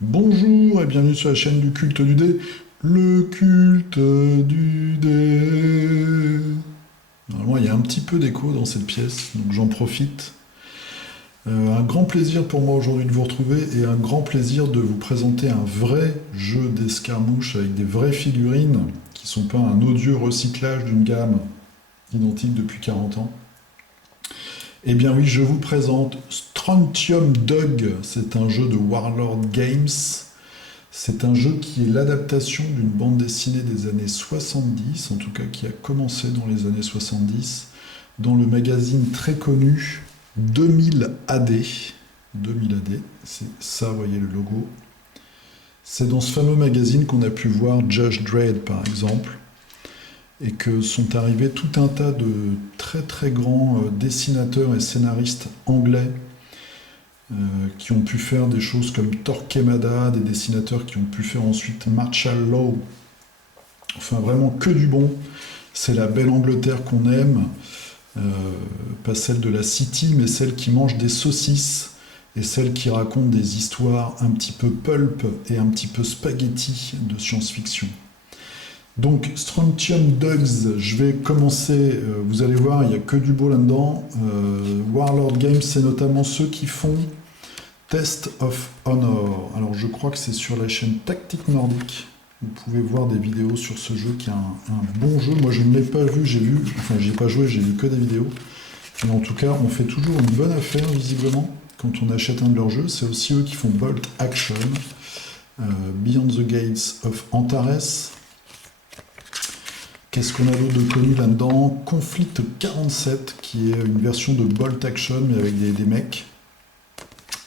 Bonjour et bienvenue sur la chaîne du culte du dé, le culte du dé. Normalement, il y a un petit peu d'écho dans cette pièce, donc j'en profite. Un grand plaisir pour moi aujourd'hui de vous retrouver et un grand plaisir de vous présenter un vrai jeu d'escarmouche avec des vraies figurines qui ne sont pas un odieux recyclage d'une gamme identique depuis 40 ans. Eh bien oui, je vous présente Strontium Dog, c'est un jeu de Warlord Games. C'est un jeu qui est l'adaptation d'une bande dessinée des années 70, en tout cas qui a commencé dans les années 70, dans le magazine très connu 2000 AD. 2000 AD, c'est ça, vous voyez le logo. C'est dans ce fameux magazine qu'on a pu voir Judge Dredd par exemple, et que sont arrivés tout un tas de très très grands dessinateurs et scénaristes anglais qui ont pu faire des choses comme Torquemada, des dessinateurs qui ont pu faire ensuite Martial Law. Enfin, vraiment que du bon. C'est la belle Angleterre qu'on aime, euh, pas celle de la City, mais celle qui mange des saucisses et celle qui raconte des histoires un petit peu pulp et un petit peu spaghetti de science-fiction. Donc, Strontium Dogs, je vais commencer, vous allez voir, il n'y a que du beau là-dedans. Warlord Games, c'est notamment ceux qui font Test of Honor. Alors je crois que c'est sur la chaîne Tactique Nordique. Vous pouvez voir des vidéos sur ce jeu qui est un bon jeu. Moi je ne l'ai pas vu, j'ai pas joué, j'ai vu que des vidéos. Mais en tout cas, on fait toujours une bonne affaire visiblement quand on achète un de leurs jeux. C'est aussi eux qui font Bolt Action, Beyond the Gates of Antares. Qu'est-ce qu'on a d'autre de connu là-dedans? Conflict 47, qui est une version de Bolt Action mais avec des mecs.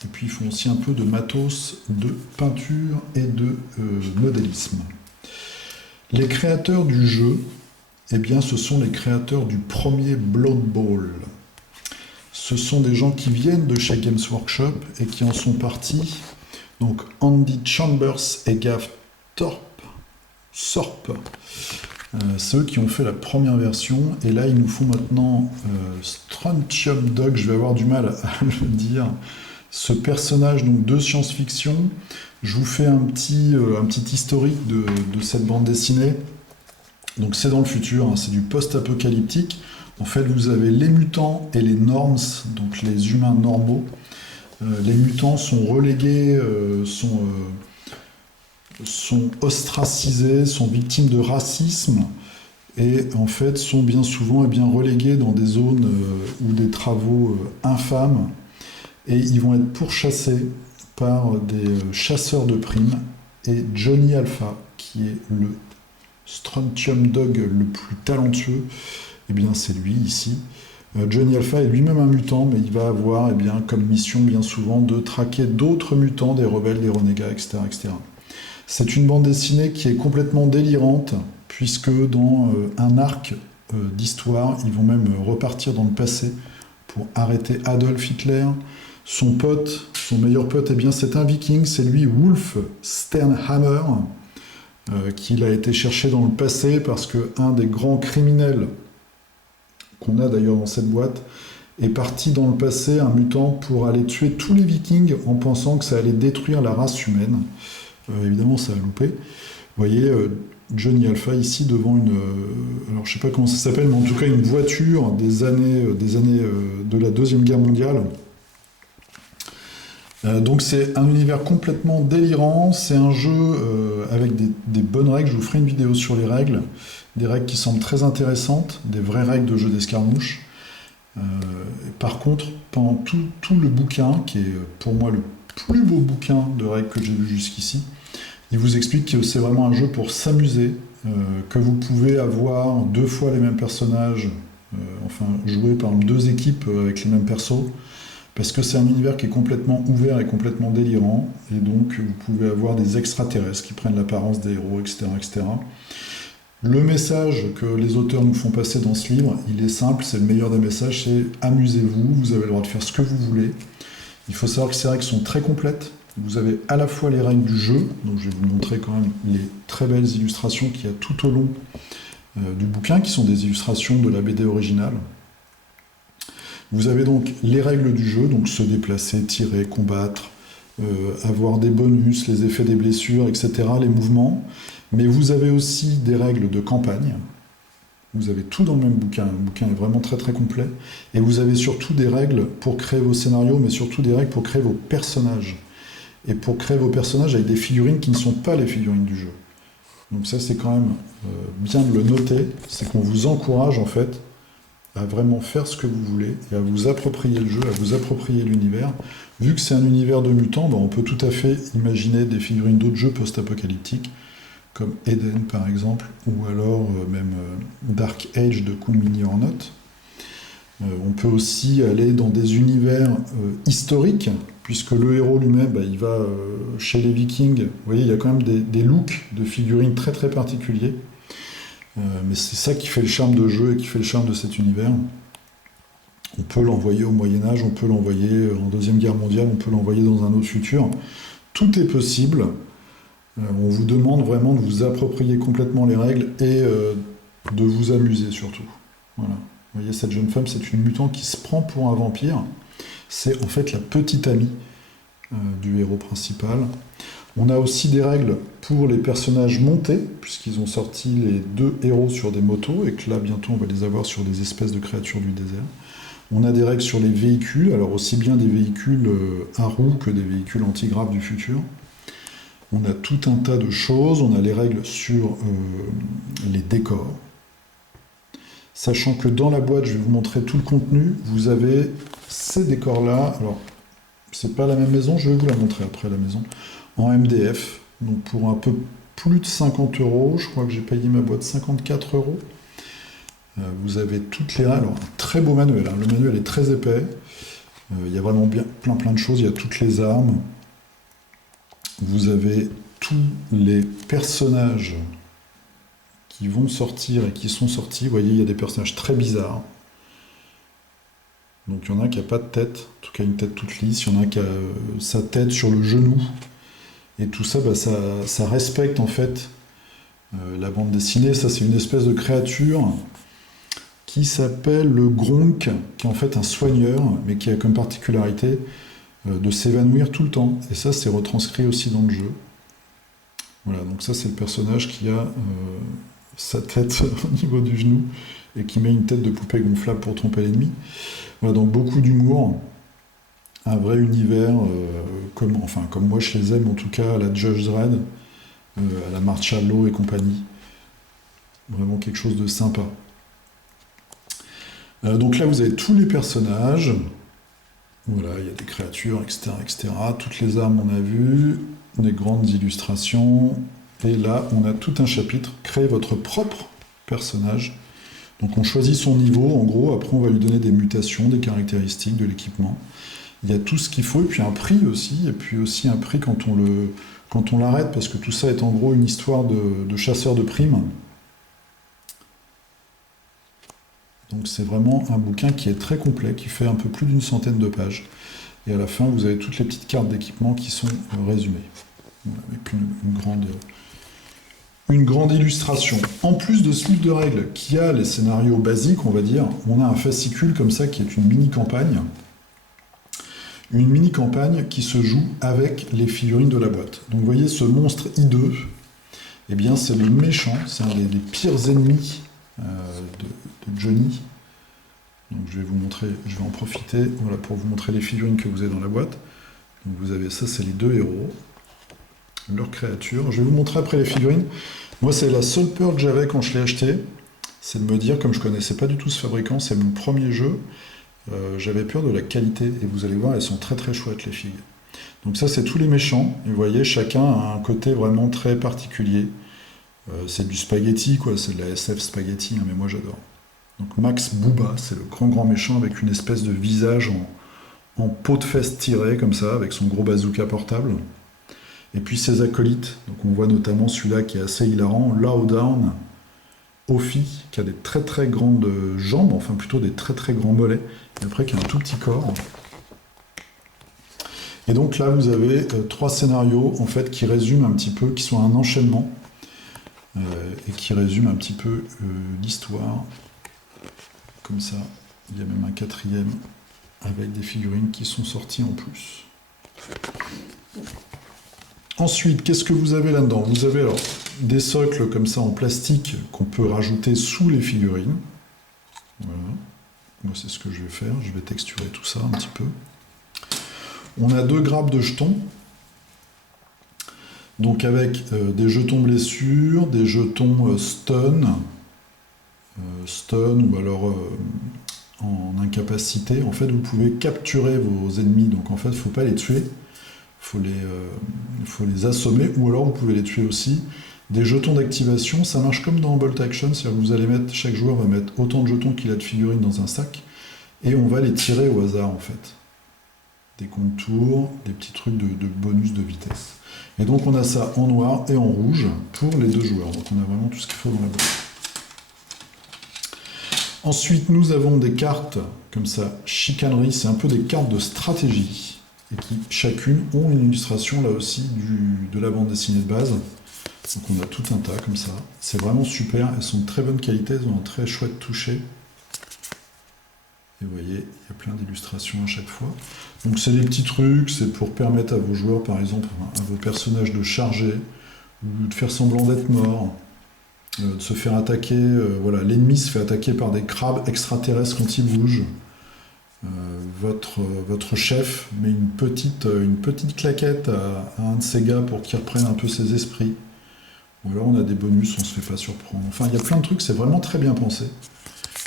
Et puis ils font aussi un peu de matos, de peinture et de modélisme. Les créateurs du jeu, eh bien, ce sont les créateurs du premier Blood Bowl. Ce sont des gens qui viennent de chez Games Workshop et qui en sont partis. Donc Andy Chambers et Gav Thorpe, c'est eux qui ont fait la première version. Et là, ils nous font maintenant Strontium Dog, je vais avoir du mal à le dire. Ce personnage donc, de science-fiction, je vous fais un petit historique de cette bande dessinée. Donc c'est dans le futur, hein, c'est du post-apocalyptique. En fait, vous avez les mutants et les norms, donc les humains normaux. Les mutants sont relégués, sont ostracisés, sont victimes de racisme et en fait sont bien souvent relégués dans des zones ou des travaux infâmes. Et ils vont être pourchassés par des chasseurs de primes. Et Johnny Alpha, qui est le Strontium Dog le plus talentueux, eh bien c'est lui ici. Johnny Alpha est lui-même un mutant, mais il va avoir comme mission bien souvent de traquer d'autres mutants, des rebelles, des renégats, etc., etc. C'est une bande dessinée qui est complètement délirante, puisque dans un arc d'histoire, ils vont même repartir dans le passé pour arrêter Adolf Hitler. Son pote, son meilleur pote, eh bien c'est un viking, c'est lui Wolf Sternhammer, qu'il a été chercher dans le passé parce qu'un des grands criminels qu'on a d'ailleurs dans cette boîte est parti dans le passé, un mutant, pour aller tuer tous les vikings en pensant que ça allait détruire la race humaine. Évidemment, ça a loupé. Vous voyez Johnny Alpha ici devant une... alors je sais pas comment ça s'appelle, mais en tout cas une voiture des années de la Deuxième Guerre mondiale. Donc c'est un univers complètement délirant, c'est un jeu avec des bonnes règles, je vous ferai une vidéo sur les règles, des règles qui semblent très intéressantes, des vraies règles de jeu d'escarmouche. Par contre, pendant tout le bouquin, qui est pour moi le plus beau bouquin de règles que j'ai vu jusqu'ici, il vous explique que c'est vraiment un jeu pour s'amuser, que vous pouvez avoir deux fois les mêmes personnages, jouer par exemple deux équipes avec les mêmes persos, parce que c'est un univers qui est complètement ouvert et complètement délirant, et donc vous pouvez avoir des extraterrestres qui prennent l'apparence des héros, etc., etc. Le message que les auteurs nous font passer dans ce livre, il est simple, c'est le meilleur des messages, c'est amusez-vous, vous avez le droit de faire ce que vous voulez. Il faut savoir que ces règles sont très complètes. Vous avez à la fois les règles du jeu, donc je vais vous montrer quand même les très belles illustrations qu'il y a tout au long du bouquin, qui sont des illustrations de la BD originale. Vous avez donc les règles du jeu, donc se déplacer, tirer, combattre, avoir des bonus, les effets des blessures, etc., les mouvements. Mais vous avez aussi des règles de campagne. Vous avez tout dans le même bouquin. Le bouquin est vraiment très très complet. Et vous avez surtout des règles pour créer vos scénarios, mais surtout des règles pour créer vos personnages. Et pour créer vos personnages avec des figurines qui ne sont pas les figurines du jeu. Donc ça, c'est quand même bien de le noter. C'est qu'on vous encourage en fait à vraiment faire ce que vous voulez et à vous approprier le jeu, à vous approprier l'univers. Vu que c'est un univers de mutants, on peut tout à fait imaginer des figurines d'autres jeux post-apocalyptiques, comme Eden par exemple, ou alors même Dark Age de Kung Mini or Not. On peut aussi aller dans des univers historiques, puisque le héros lui-même, il va chez les Vikings. Vous voyez, il y a quand même des looks de figurines très très particuliers. Mais c'est ça qui fait le charme de jeu et qui fait le charme de cet univers. On peut l'envoyer au Moyen-Âge, on peut l'envoyer en Deuxième Guerre mondiale, on peut l'envoyer dans un autre futur. Tout est possible. On vous demande vraiment de vous approprier complètement les règles et de vous amuser surtout. Voilà. Vous voyez, cette jeune femme, c'est une mutante qui se prend pour un vampire. C'est en fait la petite amie du héros principal. On a aussi des règles pour les personnages montés, puisqu'ils ont sorti les 2 héros sur des motos, et que là, bientôt, on va les avoir sur des espèces de créatures du désert. On a des règles sur les véhicules, alors aussi bien des véhicules à roues que des véhicules antigraphes du futur. On a tout un tas de choses. On a les règles sur les décors. Sachant que dans la boîte, je vais vous montrer tout le contenu, vous avez ces décors-là. Alors, c'est pas la même maison, je vais vous la montrer après la maison. En MDF, donc pour un peu plus de 50 €, je crois que j'ai payé ma boîte 54 €. Vous avez toutes les règles. Alors, un très beau manuel, hein. Le manuel est très épais. Il y a vraiment bien plein de choses. Il y a toutes les armes. Vous avez tous les personnages qui vont sortir et qui sont sortis. Vous voyez, il y a des personnages très bizarres. Donc il y en a qui n'a pas de tête, en tout cas une tête toute lisse. Il y en a qui a sa tête sur le genou. Et tout ça, ça respecte en fait la bande dessinée. Ça, c'est une espèce de créature qui s'appelle le Gronk, qui est en fait un soigneur, mais qui a comme particularité de s'évanouir tout le temps. Et ça, c'est retranscrit aussi dans le jeu. Voilà, donc ça, c'est le personnage qui a sa tête au niveau du genou et qui met une tête de poupée gonflable pour tromper l'ennemi. Voilà, donc beaucoup d'humour. Un vrai univers, comme moi je les aime, en tout cas à la Judge Dredd, à la Marshall Law et compagnie. Vraiment quelque chose de sympa. Donc là, vous avez tous les personnages. Voilà, il y a des créatures, etc., etc. Toutes les armes, on a vu. Des grandes illustrations. Et là, on a tout un chapitre. Créez votre propre personnage. Donc on choisit son niveau, en gros. Après, on va lui donner des mutations, des caractéristiques, de l'équipement. Il y a tout ce qu'il faut, et puis un prix aussi, et puis aussi un prix quand on l'arrête, parce que tout ça est en gros une histoire de chasseur de primes. Donc c'est vraiment un bouquin qui est très complet, qui fait un peu plus d'une centaine de pages. Et à la fin, vous avez toutes les petites cartes d'équipement qui sont résumées. Voilà, avec une grande illustration. En plus de ce livre de règles qui a les scénarios basiques, on va dire, on a un fascicule comme ça qui est une mini-campagne. Une mini-campagne qui se joue avec les figurines de la boîte. Donc vous voyez ce monstre hideux, eh bien c'est le méchant, c'est un des pires ennemis de Johnny. Donc je vais vous montrer, je vais en profiter voilà, pour vous montrer les figurines que vous avez dans la boîte. Donc vous avez ça, c'est les 2 héros, leurs créatures. Je vais vous montrer après les figurines. Moi c'est la seule peur que j'avais quand je l'ai acheté, c'est de me dire, comme je connaissais pas du tout ce fabricant, c'est mon premier jeu, j'avais peur de la qualité, et vous allez voir, elles sont très très chouettes les figues. Donc ça c'est tous les méchants, et vous voyez, chacun a un côté vraiment très particulier. C'est du spaghetti, quoi, c'est de la SF spaghetti, hein, mais moi j'adore. Donc Max Booba, c'est le grand méchant avec une espèce de visage en peau de fesse tirée, comme ça, avec son gros bazooka portable. Et puis ses acolytes, donc on voit notamment celui-là qui est assez hilarant, Lowdown, Ophi, qui a des très très grandes jambes, enfin plutôt des très très grands mollets, et après qui a un tout petit corps. Et donc là vous avez 3 scénarios en fait qui résument un petit peu, qui sont un enchaînement, et qui résument un petit peu l'histoire. Comme ça, il y a même un 4e avec des figurines qui sont sorties en plus. Ensuite, qu'est-ce que vous avez là-dedans? Vous avez alors des socles comme ça en plastique qu'on peut rajouter sous les figurines. Voilà. Moi, c'est ce que je vais faire. Je vais texturer tout ça un petit peu. On a 2 grappes de jetons. Donc avec des jetons blessures, des jetons stun ou alors en incapacité. En fait, vous pouvez capturer vos ennemis. Donc en fait, il ne faut pas les tuer. Faut les assommer, ou alors vous pouvez les tuer aussi. Des jetons d'activation, ça marche comme dans Bolt Action, c'est-à-dire que vous allez mettre, chaque joueur va mettre autant de jetons qu'il a de figurines dans un sac, et on va les tirer au hasard en fait. Des contours, des petits trucs de bonus de vitesse. Et donc on a ça en noir et en rouge pour les 2 joueurs, donc on a vraiment tout ce qu'il faut dans la boîte. Ensuite nous avons des cartes comme ça, chicanerie, c'est un peu des cartes de stratégie, et qui chacune ont une illustration là aussi de la bande dessinée de base. Donc on a tout un tas comme ça. C'est vraiment super, elles sont de très bonne qualité, elles ont un très chouette toucher. Et vous voyez, il y a plein d'illustrations à chaque fois. Donc c'est des petits trucs, c'est pour permettre à vos joueurs, par exemple, à vos personnages de charger, ou de faire semblant d'être morts, de se faire attaquer. Voilà, l'ennemi se fait attaquer par des crabes extraterrestres quand il bouge. Votre chef met une petite claquette à un de ses gars pour qu'il reprenne un peu ses esprits. Ou alors on a des bonus, on se fait pas surprendre. Enfin, il y a plein de trucs, c'est vraiment très bien pensé.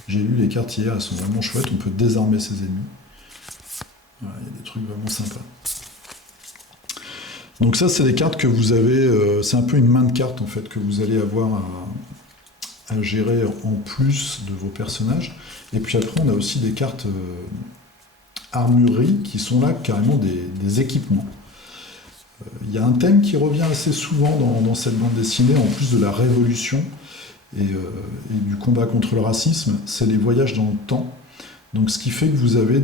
J'ai lu les cartes hier, elles sont vraiment chouettes, on peut désarmer ses ennemis. Voilà, il y a des trucs vraiment sympas. Donc ça, c'est des cartes que vous avez, c'est un peu une main de cartes en fait, que vous allez avoir à gérer en plus de vos personnages. Et puis après, on a aussi des cartes armurerie qui sont là carrément des équipements. Il y a un thème qui revient assez souvent dans cette bande dessinée, en plus de la révolution et du combat contre le racisme, c'est les voyages dans le temps. Donc ce qui fait que vous avez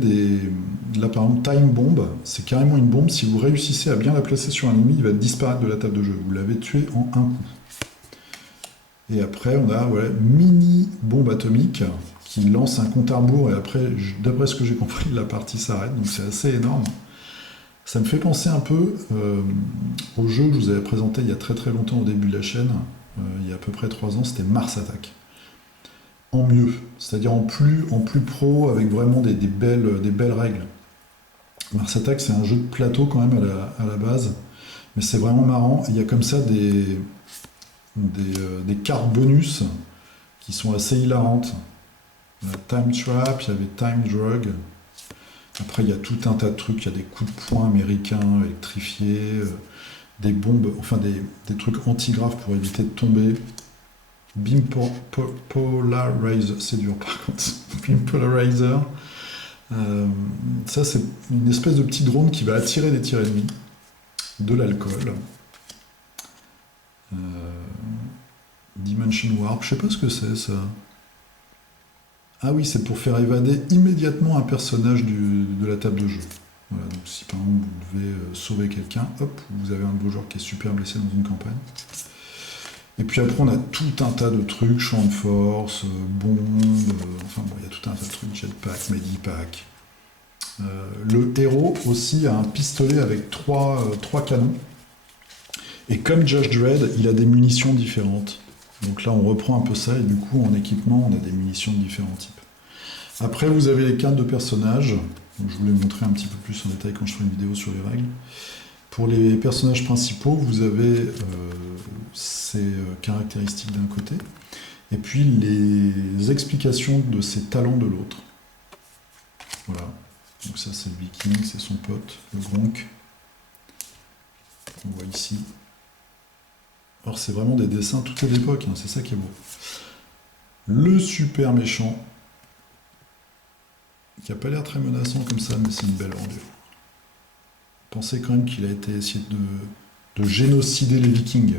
là par exemple, Time Bomb, c'est carrément une bombe, si vous réussissez à bien la placer sur un ennemi, il va disparaître de la table de jeu. Vous l'avez tué en un coup. Et après, on a mini bombe atomique qui lance un compte à rebours et après, d'après ce que j'ai compris, la partie s'arrête, donc c'est assez énorme. Ça me fait penser un peu au jeu que je vous avais présenté il y a très très longtemps au début de la chaîne, il y a à peu près 3 ans, c'était Mars Attack. En mieux, c'est-à-dire en plus pro, avec vraiment des belles règles. Mars Attack, c'est un jeu de plateau quand même à la base, mais c'est vraiment marrant. Il y a comme ça des cartes bonus qui sont assez hilarantes. La Time Trap, il y avait Time Drug. Après, il y a tout un tas de trucs. Il y a des coups de poing américains électrifiés, des bombes, enfin des trucs anti-graves pour éviter de tomber. Beam Polarizer, c'est dur par contre. Beam Polarizer. Ça, c'est une espèce de petit drone qui va attirer des tirs ennemis. De l'alcool. Dimension Warp, je sais pas ce que c'est ça. Ah oui, c'est pour faire évader immédiatement un personnage de la table de jeu. Voilà, donc si par exemple vous devez sauver quelqu'un, hop, vous avez un de vos joueurs qui est super blessé dans une campagne. Et puis après on a tout un tas de trucs, champ de force, bombes, enfin bon, il y a tout un tas de trucs, jetpack, medipack. Le héros aussi a un pistolet avec trois canons. Et comme Judge Dredd, il a des munitions différentes. Donc là, on reprend un peu ça, et du coup, en équipement, on a des munitions de différents types. Après, vous avez les cartes de personnages. Donc, je vous les montrer un petit peu plus en détail quand je ferai une vidéo sur les règles. Pour les personnages principaux, vous avez ces caractéristiques d'un côté, et puis les explications de ses talents de l'autre. Voilà. Donc ça, c'est le Viking, c'est son pote, le Gronk. On voit ici. Alors c'est vraiment des dessins toutes les époques, hein, c'est ça qui est beau. Le super méchant, qui n'a pas l'air très menaçant comme ça, mais c'est une belle ordure. Pensez quand même qu'il a été essayé de génocider les Vikings.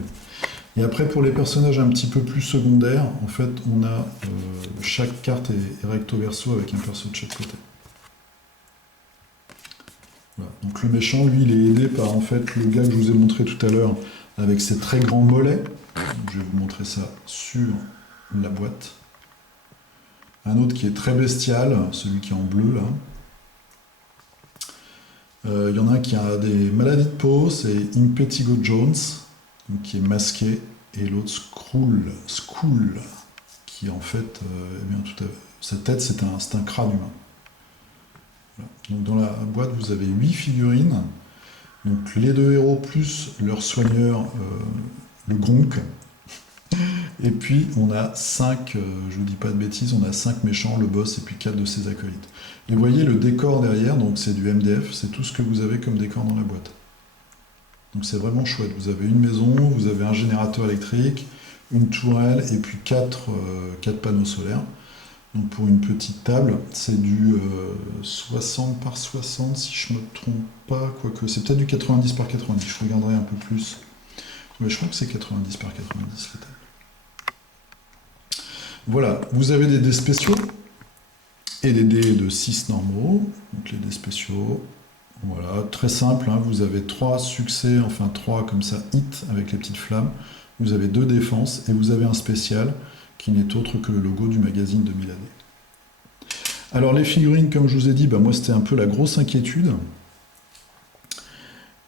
Et après, pour les personnages un petit peu plus secondaires, en fait, on a chaque carte est recto verso avec un perso de chaque côté. Voilà. Donc le méchant, lui, il est aidé par en fait le gars que je vous ai montré tout à l'heure avec ses très grands mollets. Je vais vous montrer ça sur la boîte. Un autre qui est très bestial, celui qui est en bleu là. Il y en a un qui a des maladies de peau, c'est Impetigo Jones, donc qui est masqué, et l'autre Skrull, qui en fait, eh bien, sa tête c'est un crâne humain. Voilà. Donc dans la boîte vous avez 8 figurines, donc les deux héros plus leur soigneur, le Gronk, et puis on a 5, je vous dis pas de bêtises, on a 5 méchants, le boss et puis 4 de ses acolytes. Et vous voyez le décor derrière, donc c'est du MDF, c'est tout ce que vous avez comme décor dans la boîte. Donc c'est vraiment chouette. Vous avez une maison, vous avez un générateur électrique, une tourelle et puis 4 panneaux solaires. Donc pour une petite table, c'est du 60 par 60 si je ne me trompe pas, quoique c'est peut-être du 90 par 90, je regarderai un peu plus. Mais je crois que c'est 90 par 90 la table. Voilà, vous avez des dés spéciaux et des dés de 6 normaux. Donc les dés spéciaux, voilà, très simple, hein, vous avez 3 succès, enfin 3 comme ça, hits avec les petites flammes. Vous avez 2 défenses et vous avez un spécial qui n'est autre que le logo du magazine de 1000 AD. Alors les figurines, comme je vous ai dit, bah, moi c'était un peu la grosse inquiétude.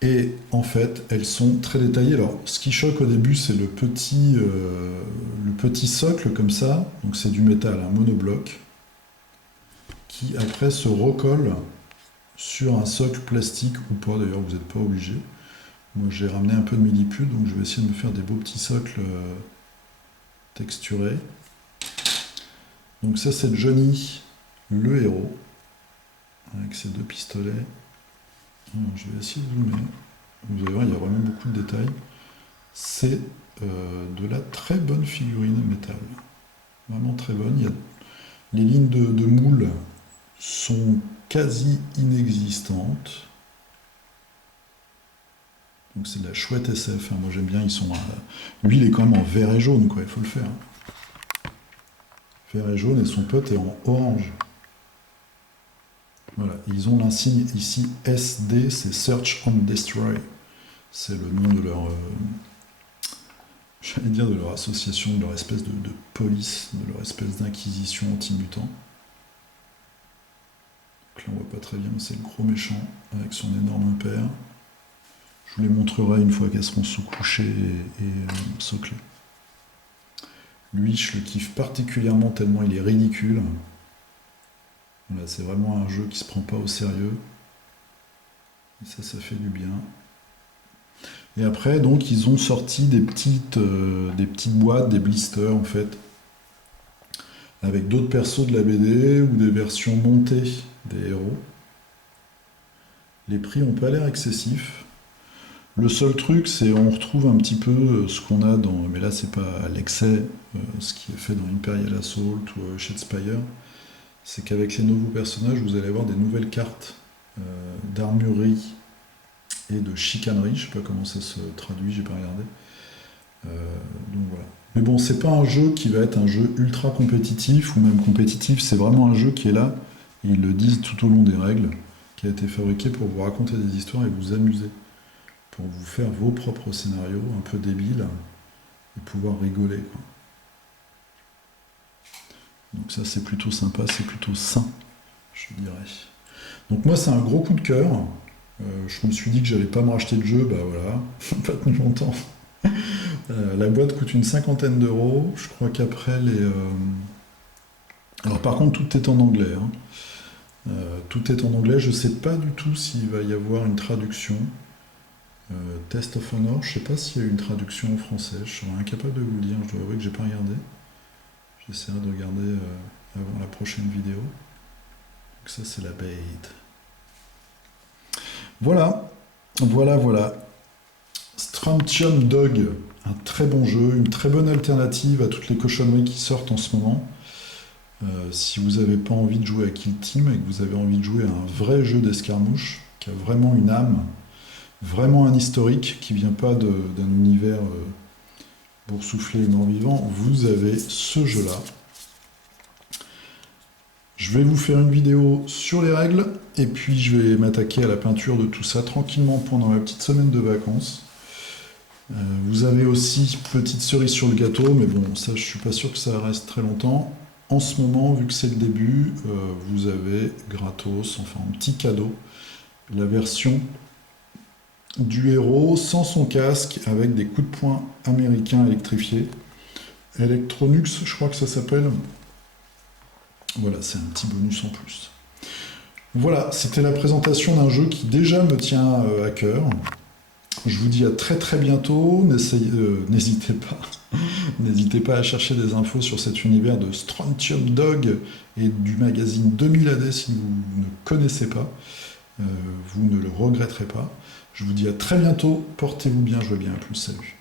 Et en fait, elles sont très détaillées. Alors, ce qui choque au début, c'est le petit socle comme ça. Donc c'est du métal, un monobloc, qui après se recolle sur un socle plastique ou pas. D'ailleurs, vous n'êtes pas obligé. Moi, j'ai ramené un peu de milliput, donc je vais essayer de me faire des beaux petits socles texturés. Donc ça, c'est Johnny, le héros, avec ses 2 pistolets. Alors, je vais essayer de zoomer. Vous allez voir, il y a vraiment beaucoup de détails. C'est de la très bonne figurine métal. Vraiment très bonne. Les lignes de moule sont quasi inexistantes. Donc c'est de la chouette SF. Hein. Moi j'aime bien, lui il est quand même en vert et jaune, quoi. Il faut le faire. Vert et jaune et son pote est en orange. Voilà, ils ont l'insigne ici SD, c'est Search and Destroy. C'est le nom de leur, j'allais dire de leur association, de leur espèce de police, de leur espèce d'inquisition anti-mutant. Donc là on voit pas très bien, mais c'est le gros méchant avec son énorme père. Je vous les montrerai une fois qu'elles seront sous-couchées et soclées. Lui, je le kiffe particulièrement tellement il est ridicule. Voilà, c'est vraiment un jeu qui se prend pas au sérieux. Et ça fait du bien. Et après, donc, ils ont sorti des petites boîtes, des blisters, en fait, avec d'autres persos de la BD ou des versions montées des héros. Les prix n'ont pas l'air excessifs. Le seul truc, c'est on retrouve un petit peu ce qu'on a dans... Mais là, c'est pas à l'excès, ce qui est fait dans Imperial Assault ou Shadespire. C'est qu'avec les nouveaux personnages, vous allez avoir des nouvelles cartes d'armurerie et de chicanerie. Je sais pas comment ça se traduit, j'ai pas regardé. Donc voilà. Mais bon, c'est pas un jeu qui va être un jeu ultra compétitif ou même compétitif. C'est vraiment un jeu qui est là, et ils le disent tout au long des règles, qui a été fabriqué pour vous raconter des histoires et vous amuser, pour vous faire vos propres scénarios un peu débiles et pouvoir rigoler, quoi. Donc ça c'est plutôt sympa, c'est plutôt sain, je dirais. Donc moi c'est un gros coup de cœur. Je me suis dit que j'allais pas me racheter le jeu, bah voilà, pas tenu longtemps. La boîte coûte une 50aine d'euros. Je crois qu'après les... Alors par contre tout est en anglais. Hein. Tout est en anglais. Je sais pas du tout s'il va y avoir une traduction. Test of Honor, je sais pas s'il y a eu une traduction en français. Je serais incapable de vous le dire. Je dois avouer que j'ai pas regardé. J'essaierai de regarder avant la prochaine vidéo. Donc ça c'est la bait. Voilà. Strontium Dog, un très bon jeu, une très bonne alternative à toutes les cochonneries qui sortent en ce moment. Si vous n'avez pas envie de jouer à Kill Team et que vous avez envie de jouer à un vrai jeu d'escarmouche, qui a vraiment une âme, vraiment un historique, qui vient pas d'un univers boursouflé et mort-vivant, vous avez ce jeu-là. Je vais vous faire une vidéo sur les règles, et puis je vais m'attaquer à la peinture de tout ça tranquillement pendant la petite semaine de vacances. Vous avez aussi petite cerise sur le gâteau, mais bon, ça je suis pas sûr que ça reste très longtemps. En ce moment, vu que c'est le début, vous avez gratos, enfin un petit cadeau, la version du héros sans son casque, avec des coups de poing américains électrifiés. Electronux, je crois que ça s'appelle. Voilà, c'est un petit bonus en plus. Voilà, c'était la présentation d'un jeu qui déjà me tient à cœur. Je vous dis à très très bientôt. N'hésitez pas. N'hésitez pas à chercher des infos sur cet univers de Strontium Dog et du magazine 2000 AD si vous ne connaissez pas. Vous ne le regretterez pas. Je vous dis à très bientôt. Portez-vous bien, jouez bien. À plus, salut.